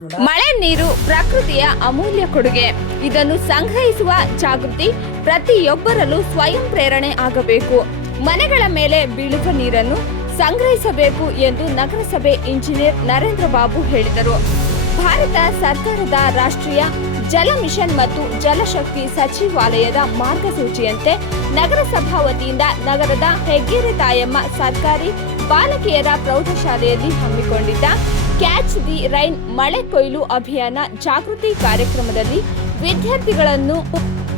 ಮಳೆ ನೀರು ಪ್ರಕೃತಿಯ ಅಮೂಲ್ಯ ಕೊಡುಗೆ. ಇದನ್ನು ಸಂಗ್ರಹಿಸುವ ಜಾಗೃತಿ ಪ್ರತಿಯೊಬ್ಬರಲ್ಲೂ ಸ್ವಯಂ ಪ್ರೇರಣೆ ಆಗಬೇಕು. ಮನೆಗಳ ಮೇಲೆ ಬೀಳುವ ನೀರನ್ನು ಸಂಗ್ರಹಿಸಬೇಕು ಎಂದು ನಗರಸಭೆ ಇಂಜಿನಿಯರ್ ನರೇಂದ್ರ ಬಾಬು ಹೇಳಿದರು. ಭಾರತ ಸರ್ಕಾರದ ರಾಷ್ಟ್ರೀಯ ಜಲ ಮಿಷನ್ ಮತ್ತು ಜಲಶಕ್ತಿ ಸಚಿವಾಲಯದ ಮಾರ್ಗಸೂಚಿಯಂತೆ ನಗರಸಭಾ ವತಿಯಿಂದ ನಗರದ ಹೆಗ್ಗೆರೆ ತಾಯಮ್ಮ ಸರ್ಕಾರಿ ಬಾಲಕಿಯರ ಪ್ರೌಢಶಾಲೆಯಲ್ಲಿ ಹಮ್ಮಿಕೊಂಡಿದ್ದ ಕ್ಯಾಚ್ ದಿ ರೈನ್ ಮಳೆ ಕೊಯ್ಲು ಅಭಿಯಾನ ಜಾಗೃತಿ ಕಾರ್ಯಕ್ರಮದಲ್ಲಿ ವಿದ್ಯಾರ್ಥಿಗಳನ್ನು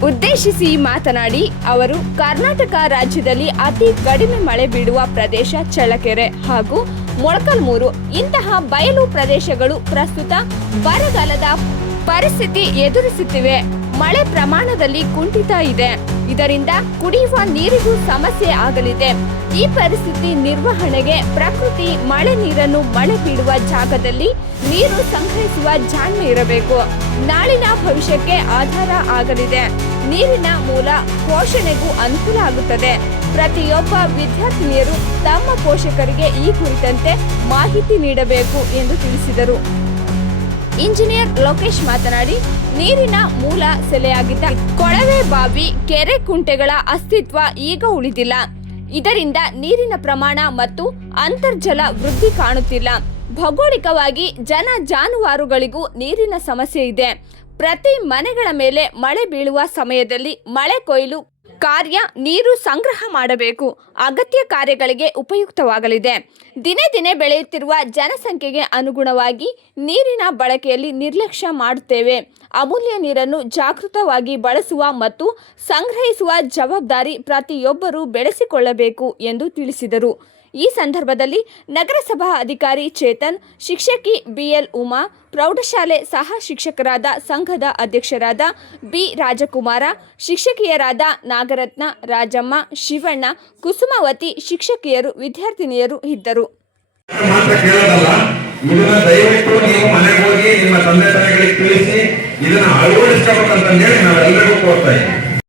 ಉದ್ದೇಶಿಸಿ ಮಾತನಾಡಿ ಅವರು ಕರ್ನಾಟಕ ರಾಜ್ಯದಲ್ಲಿ ಅತಿ ಕಡಿಮೆ ಮಳೆ ಬೀಳುವ ಪ್ರದೇಶ ಚಳ್ಳಕೆರೆ ಹಾಗೂ ಮೊಳಕಾಲ್ಮೂರು. ಇಂತಹ ಬಯಲು ಪ್ರದೇಶಗಳು ಪ್ರಸ್ತುತ ಬರಗಾಲದ ಪರಿಸ್ಥಿತಿ ಎದುರಿಸುತ್ತಿವೆ. ಮಳೆ ಪ್ರಮಾಣದಲ್ಲಿ ಕುಂಠಿತ ಇದೆ. ಇದರಿಂದ ಕುಡಿಯುವ ನೀರಿಗೂ ಸಮಸ್ಯೆ ಆಗಲಿದೆ. ಈ ಪರಿಸ್ಥಿತಿ ನಿರ್ವಹಣೆಗೆ ಪ್ರಕೃತಿ ಮಳೆ ನೀರನ್ನು ಮಳೆ ಬೀಳುವ ಜಾಗದಲ್ಲಿ ನೀರು ಸಂಗ್ರಹಿಸುವ ಜಾಣ್ಮೆ ಇರಬೇಕು. ನಾಳಿನ ಭವಿಷ್ಯಕ್ಕೆ ಆಧಾರ ಆಗಲಿದೆ. ನೀರಿನ ಮೂಲ ಪೋಷಣೆಗೂ ಅನುಕೂಲ ಆಗುತ್ತದೆ. ಪ್ರತಿಯೊಬ್ಬ ವಿದ್ಯಾರ್ಥಿನಿಯರು ತಮ್ಮ ಪೋಷಕರಿಗೆ ಈ ಕುರಿತಂತೆ ಮಾಹಿತಿ ನೀಡಬೇಕು ಎಂದು ತಿಳಿಸಿದರು. ಇಂಜಿನಿಯರ್ ಲೋಕೇಶ್ ಮಾತನಾಡಿ, ನೀರಿನ ಮೂಲ ಸೆಲೆಯಾಗಿದ್ದ ಕೊಳವೆ ಬಾವಿ, ಕೆರೆ, ಕುಂಟೆಗಳ ಅಸ್ತಿತ್ವ ಈಗ ಉಳಿದಿಲ್ಲ. ಇದರಿಂದ ನೀರಿನ ಪ್ರಮಾಣ ಮತ್ತು ಅಂತರ್ಜಲ ವೃದ್ಧಿ ಕಾಣುತ್ತಿಲ್ಲ. ಭೌಗೋಳಿಕವಾಗಿ ಜನ ಜಾನುವಾರುಗಳಿಗೂ ನೀರಿನ ಸಮಸ್ಯೆ ಇದೆ. ಪ್ರತಿ ಮನೆಗಳ ಮೇಲೆ ಮಳೆ ಬೀಳುವ ಸಮಯದಲ್ಲಿ ಮಳೆ ಕೊಯ್ಲು ಕಾರ್ಯ ನೀರು ಸಂಗ್ರಹ ಮಾಡಬೇಕು. ಅಗತ್ಯ ಕಾರ್ಯಗಳಿಗೆ ಉಪಯುಕ್ತವಾಗಲಿದೆ. ದಿನೇ ದಿನೇ ಬೆಳೆಯುತ್ತಿರುವ ಜನಸಂಖ್ಯೆಗೆ ಅನುಗುಣವಾಗಿ ನೀರಿನ ಬಳಕೆಯಲ್ಲಿ ನಿರ್ಲಕ್ಷ್ಯ ಮಾಡುತ್ತೇವೆ. ಅಮೂಲ್ಯ ನೀರನ್ನು ಜಾಗೃತವಾಗಿ ಬಳಸುವ ಮತ್ತು ಸಂಗ್ರಹಿಸುವ ಜವಾಬ್ದಾರಿ ಪ್ರತಿಯೊಬ್ಬರೂ ಬೆಳೆಸಿಕೊಳ್ಳಬೇಕು ಎಂದು ತಿಳಿಸಿದರು. ಈ ಸಂದರ್ಭದಲ್ಲಿ ನಗರಸಭಾ ಅಧಿಕಾರಿ ಚೇತನ್, ಶಿಕ್ಷಕಿ ಬಿಎಲ್ ಉಮಾ, ಪ್ರೌಢಶಾಲೆ ಸಹ ಶಿಕ್ಷಕರಾದ ಸಂಘದ ಅಧ್ಯಕ್ಷರಾದ ಬಿ ರಾಜಕುಮಾರ, ಶಿಕ್ಷಕಿಯರಾದ ನಾಗರತ್ನ, ರಾಜಮ್ಮ, ಶಿವಣ್ಣ, ಕುಸುಮಾವತಿ, ಶಿಕ್ಷಕಿಯರು, ವಿದ್ಯಾರ್ಥಿನಿಯರು ಇದ್ದರು. ದಯವಿಟ್ಟು ನೀವು ಮನೆಗೆ ಹೋಗಿ ನಿಮ್ಮ ತಂದೆ ತಾಯಿಗಳಿಗೆ ತಿಳಿಸಿ ಇದನ್ನು ಅಳವಡಿಸಬೇಕಂತ ಹೇಳಿ ನಾವೆಲ್ಲರಿಗೂ ಕೋರ್ತಾ ಇದ್ದೀವಿ.